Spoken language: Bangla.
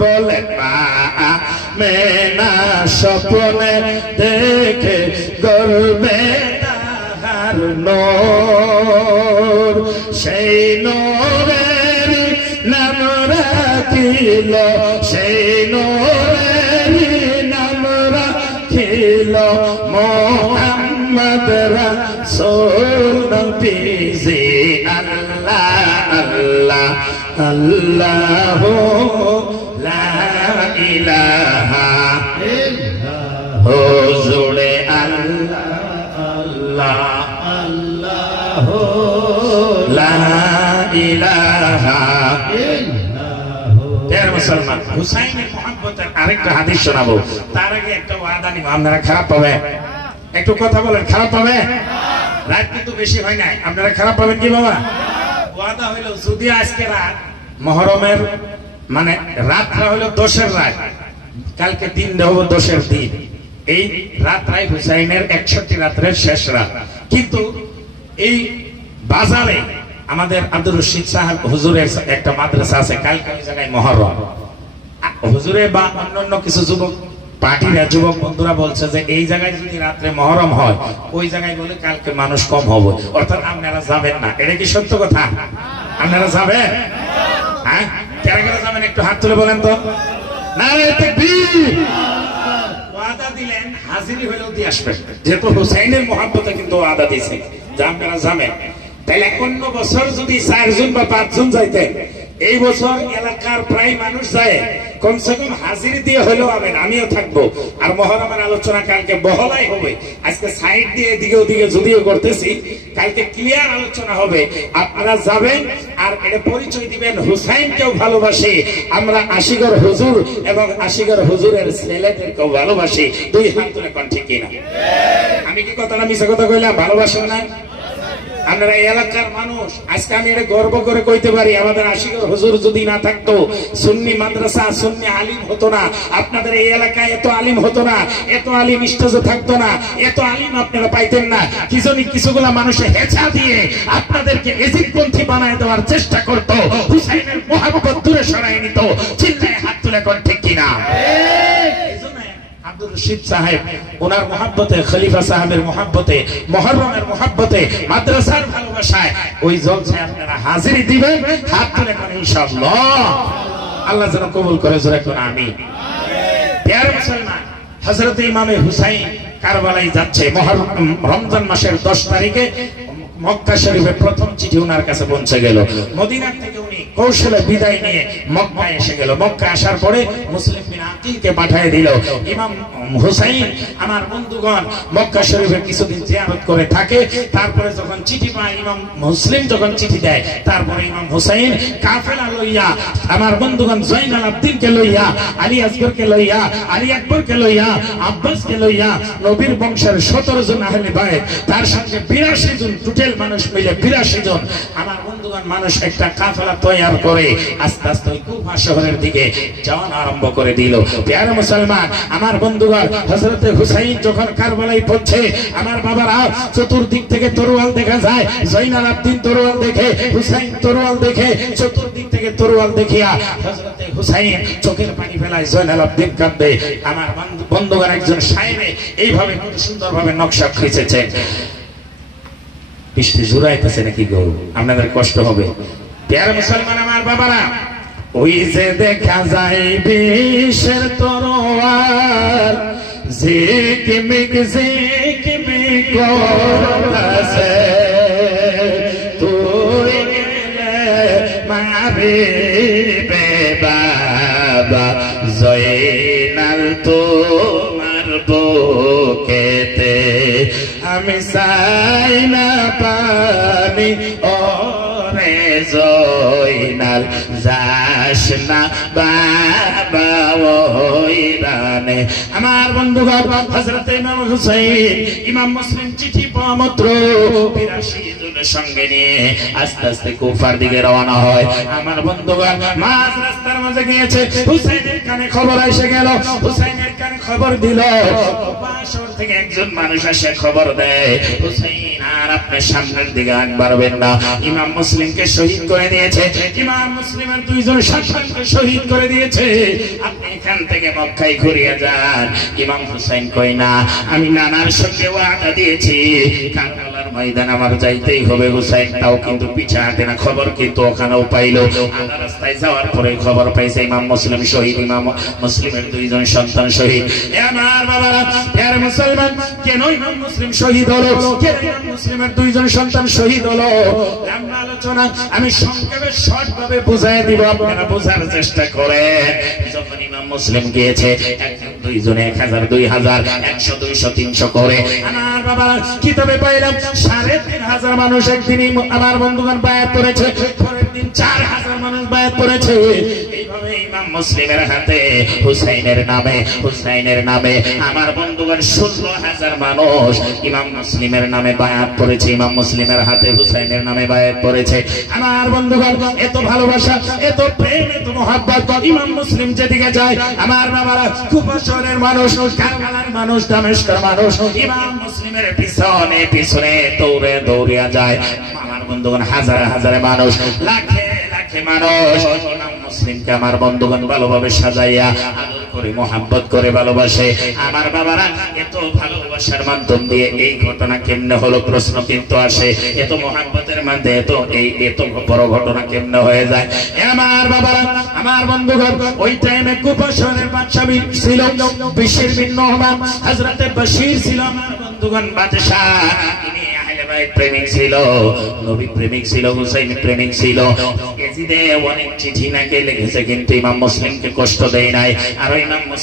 বলে মা মেনা স্বপ্নে দেখে গর্বে তাহার নূর সেই নূরের নাম রাখিল সেই নূরের নাম রাখিল মুহাম্মদ রাসূল নবীজি আল্লাহ আল্লাহ আল্লাহ লা ইলাহা ইল্লাল্লাহ হুজুরে আল্লাহ আল্লাহ আল্লাহ লা ইলাহা ইল্লাল্লাহ। মুসলমান হুসাইনের মুহাব্বতের আরেকটা হাদিস শোনাবো, তার আগে একটা ওয়াদা নিব। আপনারা খারাপ পাবে? একটু কথা বলেন, খারাপ পাবে? রাত কিন্তু বেশি হয় নাই, আপনারা খারাপ পাবেন কি বাবা? ওয়াদা হইল যদি আজকে রাত মুহররমের মানে রাতটা হইল 10-এর রাত, কালকে দিন দেব 10-এর দিন, এই রাতটাই হুসাইনের 61 রাতের শেষ রাত। কিন্তু এই বাজারে আমাদের আব্দুর রশিদ সাহেব হুজুরের একটা মাদ্রাসা আছে, কালকে ওই জায়গায় মুহররম। হুজুরে বা অন্যান্য কিছু যুবক পার্টিরা যুবক বন্ধুরা বলছে যে এই জায়গায় যদি রাত্রে মুহররম হয় ওই জায়গায় বলে কালকে মানুষ কম হবে, অর্থাৎ আপনারা যাবেন না। এটা কি সত্য কথা? আপনারা যাবেন? হ্যাঁ, কারা কারা যাবেন একটু হাত তুলে বলেন তো। নারে তাকবীর। ওয়াদা দিলেন, হাজিরি হলেও দিয়ে আসবেন, যেহেতু হুসাইনের মুহাব্বতে কিন্তু ওয়াদা দিয়েছে যে আপনারা যাবেন। তাহলে অন্য বছর যদি 4 জন বা 5 জন যাইতেন, এই বছর এলাকার প্রায় মানুষ যায়, কমসে কম হাজিরি দিয়ে হলেও আবেন, আমিও থাকবো। আর মুহররমের আলোচনা কালকে বহলাই হবে, আজকে সাইড দিয়ে এদিকে ওদিকে যদিও করতেছি, কালকে ক্লিয়ার আলোচনা হবে। আপনারা যাবেন আর এটা পরিচয় দিবেন হুসাইনকেও ভালোবাসি আমরা, আশিগর হুজুর এবং আশিগর হুজুরের ছেলেদেরকেও ভালোবাসি। 2 হাত তুলে কোন ঠিক কিনা? আমি কি কথাটা মিছা কথা কইলাম? ভালোবাসেন না আপনারা এলাকার মানুষ? আজকে আমি এটা গর্ব করে কইতে পারি, আমাদের আশিগর হুজুর যদি না থাকতো, সুন্নি মাদ্রাসা সুন্নি আলিম হতো না, আপনাদের এই এলাকায় এত আলিম হতো না, এত আলিম স্টেজে থাকতো না, এত আলিম আপনারা পাইতেন না। কি জানি কিছুগুলা মানুষে হেঁচা দিয়ে আপনাদেরকে এজিদপন্থী বানায় দেওয়ার চেষ্টা করতো, হুসাইনের মুহাব্বত দূরে সরাই নিত। চিল্লায় হাত তুলে কোন ঠিক কিনা? আব্দুর রশিদ সাহেব ওনার মুহাব্বতে, খলিফা সাহেবের মুহাব্বতে, মুহররমের মুহাব্বতে, মাদ্রাসার ভালোবাসায় ওই জলসায় আপনারা হাজিরি দিবেন। হাত তুলে করেন ইনশাআল্লাহ। আল্লাহ যেন কবুল করে, জোরে করে আমিন। প্রিয় মুসলমান, হযরত ইমামে হুসাইন কারবালায় যাচ্ছে। রমজান মাসের 10 তারিখে মক্কা শরীফে প্রথম চিঠি ওনার কাছে পৌঁছে গেল। মদিনা থেকে উনি কৌশলে বিদায় নিয়ে মক্কায় এসে গেল। মক্কা আসার পরে মুসলিম বিন আকিলকে পাঠিয়ে দিল। ইমাম হুসাইন আমার বন্ধুগণ মক্কা শরীফে কিছুদিন জিয়ারত করে থাকে। তারপরে যখন চিঠি পায়, ইমাম মুসলিম যখন চিঠি দেয়, তারপরে ইমাম হুসাইন কাফেলা লইয়া আমার বন্ধুগণ জয়নাল আবদিনকে লইয়া, আলী আসগরকে লইয়া, আলী আকবরকে লইয়া, আব্বাসকে লইয়া, নবীর বংশের 17 জন আহলে বাইত, তার সঙ্গে 82 জন, টোটাল মানুষ মিলে 82 জন আমার বন্ধুগণ মানুষ একটা কাফেলা তৈরি করে আস্তে আস্তে ওই কুফা শহরের দিকে যাওয়া আরম্ভ করে দিল। প্রিয় মুসলমান, আমার বন্ধুগণ, হযরত হুসাইন যখন কারবালায় পৌঁছে, আমার বাবারা চতুর্দিক থেকে তরোয়াল দেখা যায়। জয়নাল আবদিন তরোয়াল দেখে, হুসাইন তরোয়াল দেখে, চতুর্দিক থেকে তরোয়াল দেখিয়া হযরত হুসাইন চোখের পানি ফেলায়, জয়নাল আবদিন কাঁদে। আমার বন্ধুগণ, একজন শায়েরে এইভাবে কত সুন্দরভাবে নকশা খিঁচেছেন। বৃষ্টি জোরাইতেছে নাকি গো? আপনাদের কষ্ট হবে। প্রিয় মুসলমান, আমার বাবারা, ওই যে দেখা যায় বিষের তরোয়াল ঝিকমিক ঝিকমিক করতেছে, তুই গেলে মারিবে বাবা জয়নাল তোমার বুকেতে, আমি চাই না পানি ওরে জয়নাল, যাস না বাবা ওই রানে। আমার বন্ধুগণ, হযরত ইমাম হুসাইন, ইমাম মুসলিম চিঠি পাওয়া মাত্র 82 জনের সঙ্গে নিয়ে আস্তে আস্তে কুফার দিকে রওনা হয়। আমার বন্ধুগণ, মাঝ রাস্তার মাঝে গিয়েছে, হুসাইনের কানে খবর এসে গেল। হুসাইনের কানে খবর দিল, কুফা শহর থেকে একজন মানুষ এসে খবর দেয়, হুসাইন আর আপনি সামনের দিকে আগ বাড়বেন না। ইমাম মুসলিমকে শহীদ করে দিয়েছে, ইমাম মুসলিমের দুইজন সন্তানকে শহীদ করে দিয়েছে। আপনি এখান থেকে মক্কায় ঘুরিয়ে যান। ইমাম হুসাইন কই না, আমি নানার সঙ্গে ওয়াদা দিয়েছি কারবালার ময়দান আমার যাইতেই হবে। হুসাইন তাও কিন্তু পিছা হাঁটে না, খবর কিন্তু ওখানেও পাইলো। আধা রাস্তায় যাওয়ার পরে খবর পাইছে ইমাম মুসলিম শহীদ, ইমাম মুসলিমের দুইজন সন্তান শহীদ। আমার বাবারা, এর মুসলমান, কেন ইমাম মুসলিম শহীদ হলো, কেন ইমাম মুসলিমের দুইজন সন্তান শহীদ হলো, আমরা আলোচনা আমি সংক্ষেপে শর্ট ভাবে বুঝাই দিব, আপনারা বোঝার চেষ্টা করেন। যখন ইমাম মুসলিম গিয়েছে একজন দুইজন 1000 2000 100 200 300 করে, আমার বাবারা কিতাবে পাইলাম 3500 মানুষ একদিনই আমার বন্ধুগণ বায়াত করেছে, পরের দিন 4000 মানুষ বায়াত করেছে। এইভাবে ইমাম মুসলিমের হাতে হুসাইনের নামে আমার বন্ধুগণ 16000 মানুষ ইমাম মুসলিমের নামে বায়াত করেছে, ইমাম মুসলিমের হাতে হুসাইনের নামে বায়াত করেছে। আমার বন্ধুগণ এত ভালোবাসা, এত প্রেম, এত মহব্বত ইমাম মুসলিম যেদিকে যায়, আমার বাবারা কুফা শহরের মানুষ, কারবালার মানুষ, দামেস্কের মানুষ ইমাম মুসলিমের পিছনে পিছনে দৌড়ে দৌড়িয়া যায়। আমার বন্ধুগণ হাজারে হাজারে মানুষ, লাখে লাখে মানুষ ইমাম মুসলিমকে আমার বন্ধুগণ ভালোভাবে সাজাইয়া আদর করে মহব্বত করে ভালোবাসে। আমার বাবারা এত ভালোবাসার মাধ্যম দিয়ে এই ঘটনা কেমনে হলো প্রশ্ন কিন্তু আসে। এত মহব্বতের মধ্যে এত বড় ঘটনা কেমনে হয়ে যায়? আমার বাবারা, আমার বন্ধুগণ ওই টাইমে কুফা শহরের বাদশা ছিল বিশির বিন নোমান, হযরতে বশির ছিল আমার বন্ধুগণ বাদশা। তিনি আহলে বাইত প্রেমিক ছিল, নবী প্রেমিক ছিল, হুসাইন প্রেমিক ছিল। এজিদে অনেক চিঠি নাকি লিখেছে কিন্তু ইমাম মুসলিমকে কষ্ট দেয় নাই। আর ইমাম মুসলিম